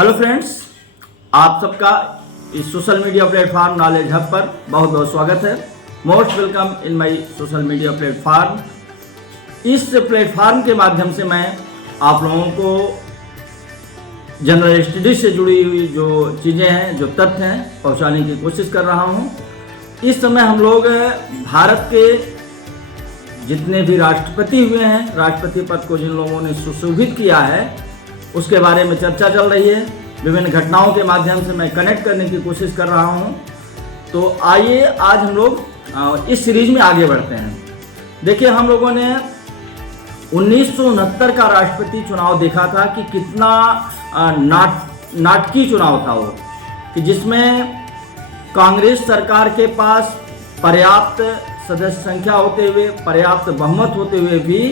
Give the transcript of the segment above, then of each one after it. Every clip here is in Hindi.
हेलो फ्रेंड्स, आप सबका इस social media platform knowledge hub पर बहुत बहुत स्वागत है। Most welcome in my social media platform. इस प्लेटफॉर्म के माध्यम से मैं आप लोगों को जनरल स्टडीज से जुड़ी हुई जो चीज़ें हैं, जो तथ्य हैं, पहुंचाने की कोशिश कर रहा हूं। इस समय हम लोग भारत के जितने भी राष्ट्रपति हुए हैं, राष्ट्रपति पद को जिन लोगों ने सुशोभित किया है, उसके बारे में चर्चा चल रही है। विभिन्न घटनाओं के माध्यम से मैं कनेक्ट करने की कोशिश कर रहा हूं। तो आइए आज हम लोग इस सीरीज में आगे बढ़ते हैं। देखिए, हम लोगों ने 1969 का राष्ट्रपति चुनाव देखा था कि कितना नाटकीय चुनाव था वो, कि जिसमें कांग्रेस सरकार के पास पर्याप्त सदस्य संख्या होते हुए, पर्याप्त बहुमत होते हुए भी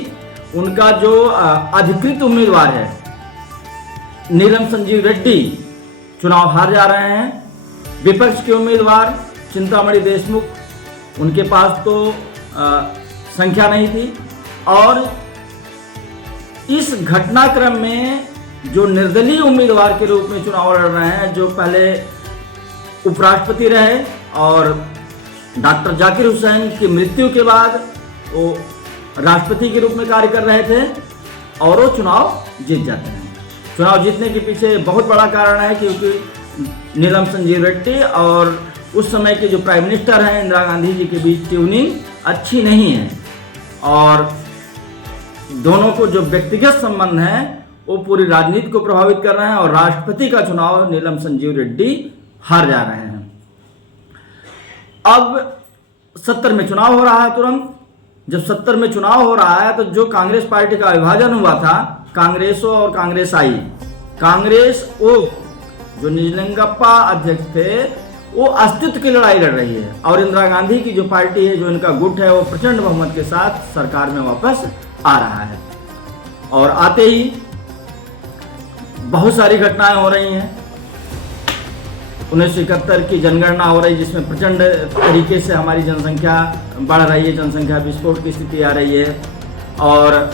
उनका जो अधिकृत उम्मीदवार है नीलम संजीव रेड्डी चुनाव हार जा रहे हैं। विपक्ष के उम्मीदवार चिंतामणि देशमुख, उनके पास तो संख्या नहीं थी। और इस घटनाक्रम में जो निर्दलीय उम्मीदवार के रूप में चुनाव लड़ रहे हैं, जो पहले उपराष्ट्रपति रहे और डॉक्टर जाकिर हुसैन की मृत्यु के बाद वो राष्ट्रपति के रूप में कार्य कर रहे थे, और वो चुनाव जीत जाते हैं। चुनाव जीतने के पीछे बहुत बड़ा कारण है क्योंकि नीलम संजीव रेड्डी और उस समय के जो प्राइम मिनिस्टर हैं इंदिरा गांधी जी के बीच ट्यूनिंग अच्छी नहीं है, और दोनों को जो व्यक्तिगत संबंध है वो पूरी राजनीति को प्रभावित कर रहे हैं, और राष्ट्रपति का चुनाव नीलम संजीव रेड्डी हार जा रहे हैं। अब 70 में चुनाव हो रहा है। तुरंत जब 70 में चुनाव हो रहा है तो जो कांग्रेस पार्टी का विभाजन हुआ था, कांग्रेसो और कांग्रेस आई, कांग्रेस ओ जो निजलिंगप्पा अध्यक्ष थे वो अस्तित्व की लड़ाई लड़ रही है, और इंदिरा गांधी की जो पार्टी है, जो इनका गुट है, वो प्रचंड बहुमत के साथ सरकार में वापस आ रहा है। और आते ही बहुत सारी घटनाएं हो रही हैं। 1971 की जनगणना हो रही, जिसमें प्रचंड तरीके से हमारी जनसंख्या बढ़ रही है, जनसंख्या विस्फोट की स्थिति आ रही है। और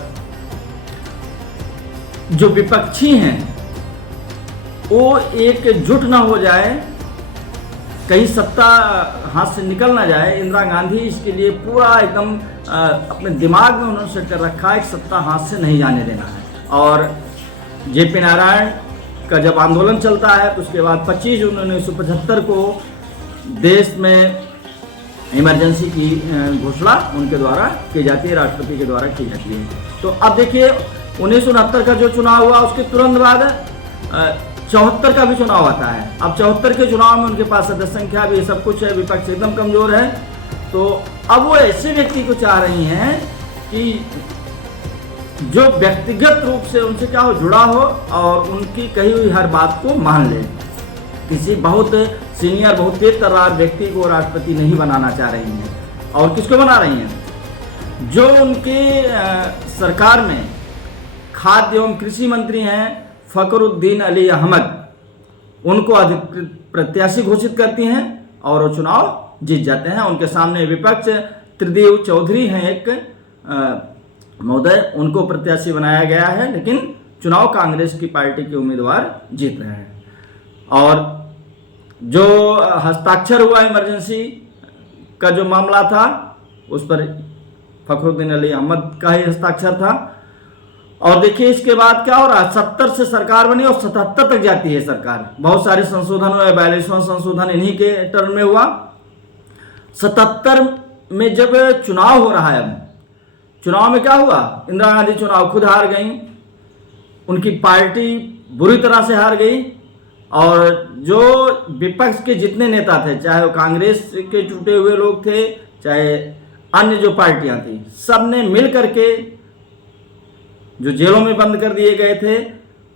जो विपक्षी हैं वो एकजुट ना हो जाए, कहीं सत्ता हाथ से निकल ना जाए। इंदिरा गांधी इसके लिए पूरा एकदम अपने दिमाग में उन्होंने सेट कर रखा है कि सत्ता हाथ से नहीं जाने देना है। और जेपी नारायण का जब आंदोलन चलता है तो उसके बाद 25 जून 1975 को देश में इमरजेंसी की घोषणा उनके द्वारा की जाती है, राष्ट्रपति के द्वारा की जाती है। तो अब देखिए, 1969 का जो चुनाव हुआ उसके तुरंत बाद 74 का भी चुनाव आता है। अब 74 के चुनाव में उनके पास सदस्य संख्या भी सब कुछ है, विपक्ष एकदम कमजोर है। तो अब वो ऐसे व्यक्ति को चाह रही हैं कि जो व्यक्तिगत रूप से उनसे क्या हो, जुड़ा हो और उनकी कही हुई हर बात को मान ले। किसी बहुत सीनियर, बहुत तेज तर्रार व्यक्ति को राष्ट्रपति नहीं बनाना चाह रही हैं। और किसको बना रही हैं? जो उनके सरकार में खाद्य एवं कृषि मंत्री हैं फखरुद्दीन अली अहमद, उनको अधिकृत प्रत्याशी घोषित करती हैं और वो चुनाव जीत जाते हैं। उनके सामने विपक्ष त्रिदेव चौधरी हैं एक महोदय, उनको प्रत्याशी बनाया गया है, लेकिन चुनाव कांग्रेस की पार्टी के उम्मीदवार जीत रहे हैं। और जो हस्ताक्षर हुआ इमरजेंसी का जो मामला था, उस पर फखरुद्दीन अली अहमद का ही हस्ताक्षर था। और देखिए इसके बाद क्या हो रहा है, 70 से सरकार बनी और 77 तक जाती है सरकार। बहुत सारे संशोधन हुए, 42वां संशोधन इन्हीं के टर्म में हुआ। 77 में जब चुनाव हो रहा है, अब चुनाव में क्या हुआ, इंदिरा गांधी चुनाव खुद हार गई, उनकी पार्टी बुरी तरह से हार गई। और जो विपक्ष के जितने नेता थे, चाहे वो कांग्रेस के टूटे हुए लोग थे, चाहे अन्य जो पार्टियां थी, सब ने मिल करके, जो जेलों में बंद कर दिए गए थे,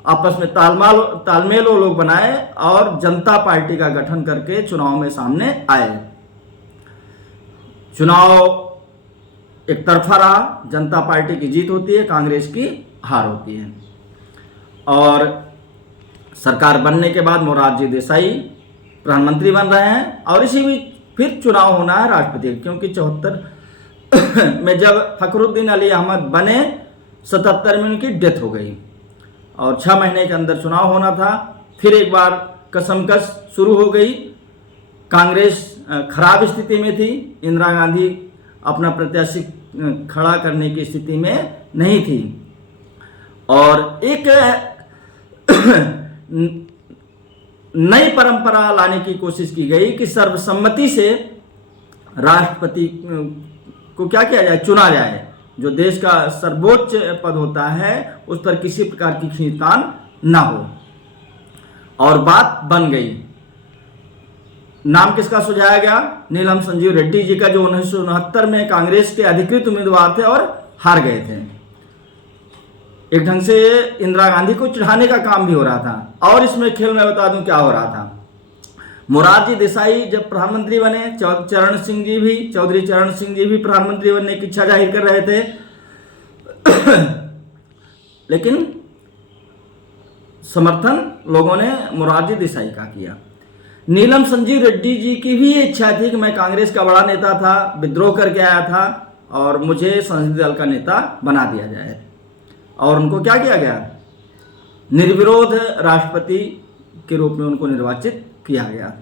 आपस में तालमेल वो लोग बनाए और जनता पार्टी का गठन करके चुनाव में सामने आए। चुनाव एक तरफा रहा, जनता पार्टी की जीत होती है, कांग्रेस की हार होती है। और सरकार बनने के बाद मोरारजी देसाई प्रधानमंत्री बन रहे हैं, और इसी बीच फिर चुनाव होना है राष्ट्रपति, क्योंकि 74 में जब फखरुद्दीन अली अहमद बने, 77 में उनकी डेथ हो गई और 6 महीने के अंदर चुनाव होना था। फिर एक बार कसमकस शुरू हो गई। कांग्रेस खराब स्थिति में थी, इंदिरा गांधी अपना प्रत्याशी खड़ा करने की स्थिति में नहीं थी, और एक नई परंपरा लाने की कोशिश की गई कि सर्वसम्मति से राष्ट्रपति को क्या किया जाए, चुना जाए। जो देश का सर्वोच्च पद होता है उस पर किसी प्रकार की खींचतान ना हो, और बात बन गई। नाम किसका सुझाया गया? नीलम संजीव रेड्डी जी का, जो 1969 में कांग्रेस के अधिकृत उम्मीदवार थे और हार गए थे। एक ढंग से इंदिरा गांधी को चिढ़ाने का काम भी हो रहा था। और इसमें खेल मैं बता दूं क्या हो रहा था। मोरारजी देसाई जब प्रधानमंत्री बने, चौधरी चरण सिंह जी भी प्रधानमंत्री बनने की इच्छा जाहिर कर रहे थे, लेकिन समर्थन लोगों ने मोरारजी देसाई का किया। नीलम संजीव रेड्डी जी की भी ये इच्छा थी कि मैं कांग्रेस का बड़ा नेता था, विद्रोह करके आया था और मुझे संसदीय दल का नेता बना दिया जाए, और उनको क्या किया गया? निर्विरोध राष्ट्रपति के रूप में उनको निर्वाचित किया गया।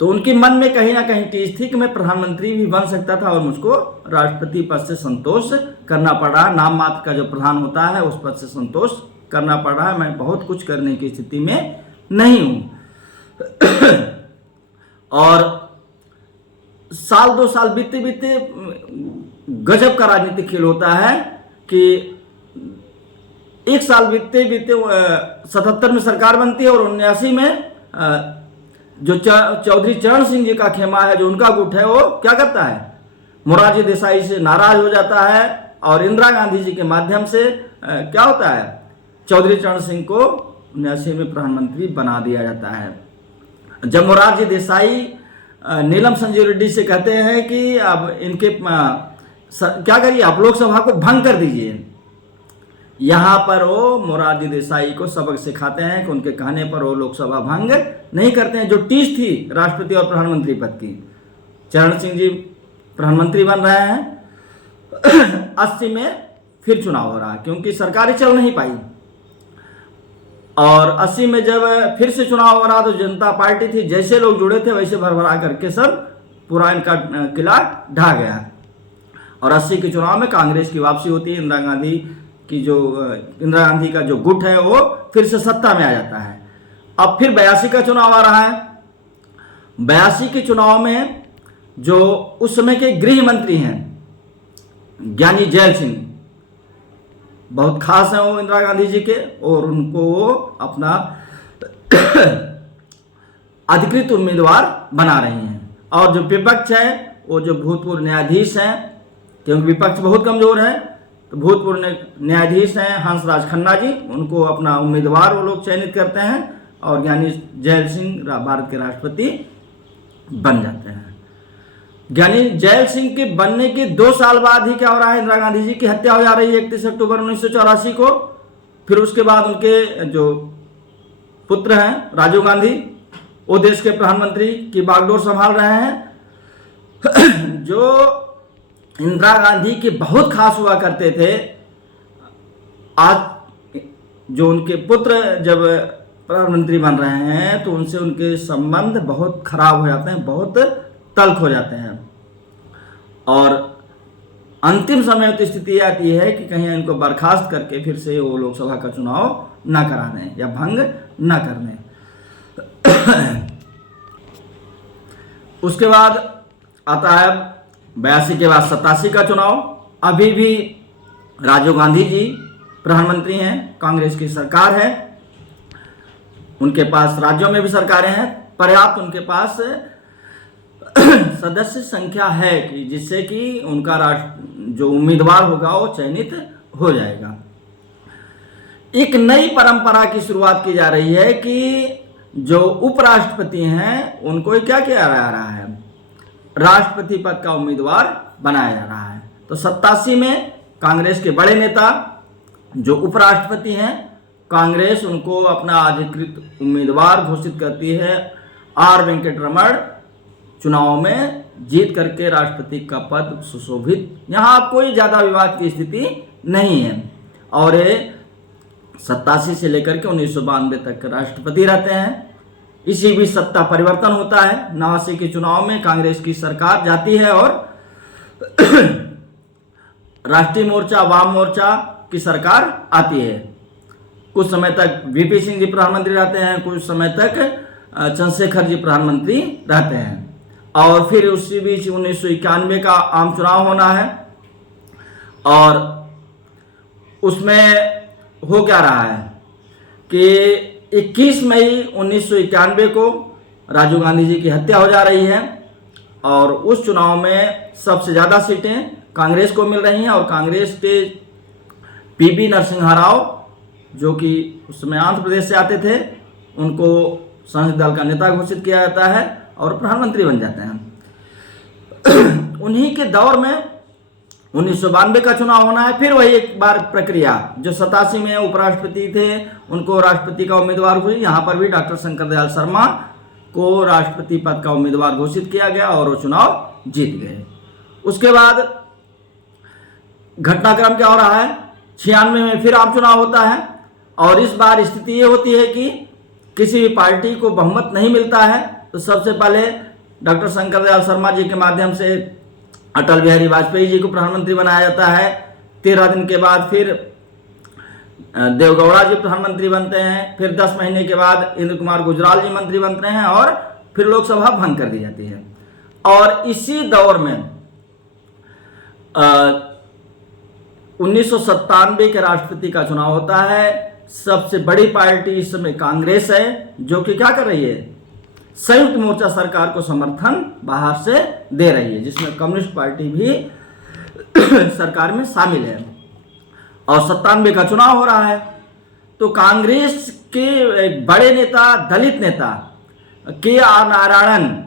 तो उनके मन में कहीं ना कहीं चीज थी कि मैं प्रधानमंत्री भी बन सकता था और मुझको राष्ट्रपति पद से संतोष करना पड़ रहा, नाम मात्र का जो प्रधान होता है उस पद से संतोष करना पड़ रहा है, मैं बहुत कुछ करने की स्थिति में नहीं हूं। और साल 2 साल बीते बीते गजब का राजनीतिक खेल होता है कि एक साल बीते बीते 77 में सरकार बनती है और 79 में जो चौधरी चरण सिंह जी का खेमा है, जो उनका गुट है, वो क्या करता है? मोरारजी देसाई से नाराज हो जाता है और इंदिरा गांधी जी के माध्यम से क्या होता है? चौधरी चरण सिंह को 79 में प्रधानमंत्री बना दिया जाता है। जब मोरारजी देसाई नीलम संजीव रेड्डी से कहते हैं कि अब इनके क्या करिए, आप लोकसभा को भंग कर दीजिए, यहां पर वो मोरारजी देसाई को सबक सिखाते हैं कि उनके कहने पर वो लोकसभा भंग नहीं करते हैं। जो टीस थी राष्ट्रपति और प्रधानमंत्री पद की, चरण सिंह जी प्रधानमंत्री बन रहे हैं, 80 में फिर चुनाव हो रहा क्योंकि सरकार चल नहीं पाई, और 80 में जब फिर से चुनाव हो रहा तो जनता पार्टी थी, जैसे लोग जुड़े थे वैसे भरभरा करके सब पूरा इनका किला ढा गया। और 80 के चुनाव में कांग्रेस की वापसी होती है, इंदिरा गांधी का जो गुट है वो फिर से सत्ता में आ जाता है। अब फिर 82 का चुनाव आ रहा है। 82 के चुनाव में जो उस समय के गृह मंत्री हैं ज्ञानी जैल सिंह, बहुत खास हैं वो इंदिरा गांधी जी के, और उनको वो अपना अधिकृत उम्मीदवार बना रही हैं। और जो विपक्ष है वो जो भूतपूर्व न्यायाधीश हैं, क्योंकि विपक्ष बहुत कमजोर है, तो भूतपूर्व न्यायाधीश हैं हंसराज खन्ना जी, उनको अपना उम्मीदवार वो लोग चयनित करते हैं और ज्ञानी जैल सिंह भारत के राष्ट्रपति बन जाते हैं। ज्ञानी जैल सिंह के बनने के 2 साल बाद ही क्या हो रहा है? इंदिरा गांधी जी की हत्या हो जा रही है 31 अक्टूबर 1984 को। फिर उसके बाद उनके जो पुत्र हैं राजीव गांधी, वो देश के प्रधानमंत्री की बागडोर संभाल रहे हैं। जो इंदिरा गांधी के बहुत खास हुआ करते थे, आज जो उनके पुत्र जब प्रधानमंत्री बन रहे हैं तो उनसे उनके संबंध बहुत खराब हो जाते हैं, बहुत तल्ख हो जाते हैं, और अंतिम समय तो स्थिति आती है कि कहीं इनको बर्खास्त करके फिर से वो लोकसभा का चुनाव न करा दें या भंग न कर दें। उसके बाद आता है 82 के बाद 87 का चुनाव। अभी भी राजीव गांधी जी प्रधानमंत्री हैं, कांग्रेस की सरकार है, उनके पास राज्यों में भी सरकारें हैं, पर्याप्त उनके पास सदस्य संख्या है कि जिससे कि उनका जो उम्मीदवार होगा वो चयनित हो जाएगा। एक नई परंपरा की शुरुआत की जा रही है कि जो उपराष्ट्रपति हैं उनको क्या किया जा रहा है? राष्ट्रपति पद का उम्मीदवार बनाया जा रहा है। तो 87 में कांग्रेस के बड़े नेता जो उपराष्ट्रपति हैं, कांग्रेस उनको अपना अधिकृत उम्मीदवार घोषित करती है। आर वेंकटरमण चुनाव में जीत करके राष्ट्रपति का पद सुशोभित, यहाँ कोई ज़्यादा विवाद की स्थिति नहीं है। और 87 से लेकर के 1992 तक राष्ट्रपति रहते हैं। इसी बीच सत्ता परिवर्तन होता है। 89 के चुनाव में कांग्रेस की सरकार जाती है और राष्ट्रीय मोर्चा वाम मोर्चा की सरकार आती है। कुछ समय तक वीपी सिंह जी प्रधानमंत्री रहते हैं, कुछ समय तक चंद्रशेखर जी प्रधानमंत्री रहते हैं। और फिर उसी बीच 1991 का आम चुनाव होना है और उसमें हो क्या रहा है कि 21 मई 1991 को राजीव गांधी जी की हत्या हो जा रही है और उस चुनाव में सबसे ज़्यादा सीटें कांग्रेस को मिल रही हैं और कांग्रेस के पीवी नरसिम्हा राव जो कि उस समय आंध्र प्रदेश से आते थे, उनको संसदीय दल का नेता घोषित किया जाता है और प्रधानमंत्री बन जाते हैं। उन्हीं के दौर में 1992 का चुनाव होना है। फिर वही एक बार प्रक्रिया, जो 87 में उपराष्ट्रपति थे उनको राष्ट्रपति का उम्मीदवार हुई, यहाँ पर भी डॉक्टर शंकर दयाल शर्मा को राष्ट्रपति पद का उम्मीदवार घोषित किया गया और वो चुनाव जीत गए। उसके बाद घटनाक्रम क्या हो रहा है, 96 में फिर आम चुनाव होता है और इस बार स्थिति ये होती है कि किसी भी पार्टी को बहुमत नहीं मिलता है। तो सबसे पहले डॉक्टर शंकर दयाल शर्मा जी के माध्यम से अटल बिहारी वाजपेयी जी को प्रधानमंत्री बनाया जाता है। 13 दिन के बाद फिर देवगौड़ा जी प्रधानमंत्री बनते हैं। फिर 10 महीने के बाद इंद्र कुमार गुजराल जी मंत्री बनते हैं और फिर लोकसभा भंग कर दी जाती है। और इसी दौर में 1997 के राष्ट्रपति का चुनाव होता है। सबसे बड़ी पार्टी इस समय कांग्रेस है, जो कि क्या कर रही है, संयुक्त मोर्चा सरकार को समर्थन बाहर से दे रही है, जिसमें कम्युनिस्ट पार्टी भी सरकार में शामिल है। और 97 का चुनाव हो रहा है तो कांग्रेस के एक बड़े नेता, दलित नेता के.आर. नारायणन,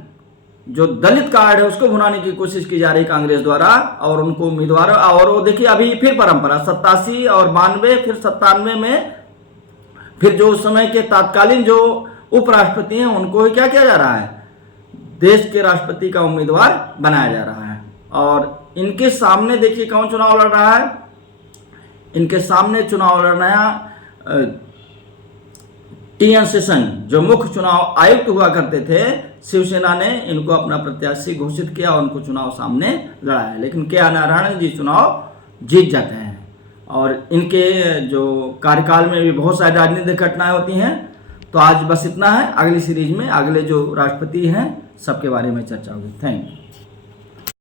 जो दलित कार्ड है उसको भुनाने की कोशिश की जा रही कांग्रेस द्वारा और उनको उम्मीदवार। और वो देखिए अभी फिर परंपरा 87 और 92 फिर 97 में फिर जो उस समय के तत्कालीन जो उपराष्ट्रपति हैं उनको क्या किया जा रहा है, देश के राष्ट्रपति का उम्मीदवार बनाया जा रहा है। और इनके सामने देखिए कौन चुनाव लड़ रहा है, इनके सामने चुनाव लड़ रहा टी.एन. शेषन, जो मुख्य चुनाव आयुक्त हुआ करते थे। शिवसेना ने इनको अपना प्रत्याशी घोषित किया और उनको चुनाव सामने लड़ाया, लेकिन के.आर. नारायणन जी चुनाव जीत जाते हैं। और इनके जो कार्यकाल में भी बहुत सारी राजनीतिक घटनाएं होती हैं। तो आज बस इतना है। अगली सीरीज में अगले जो राष्ट्रपति हैं सबके बारे में चर्चा होगी। Thank you.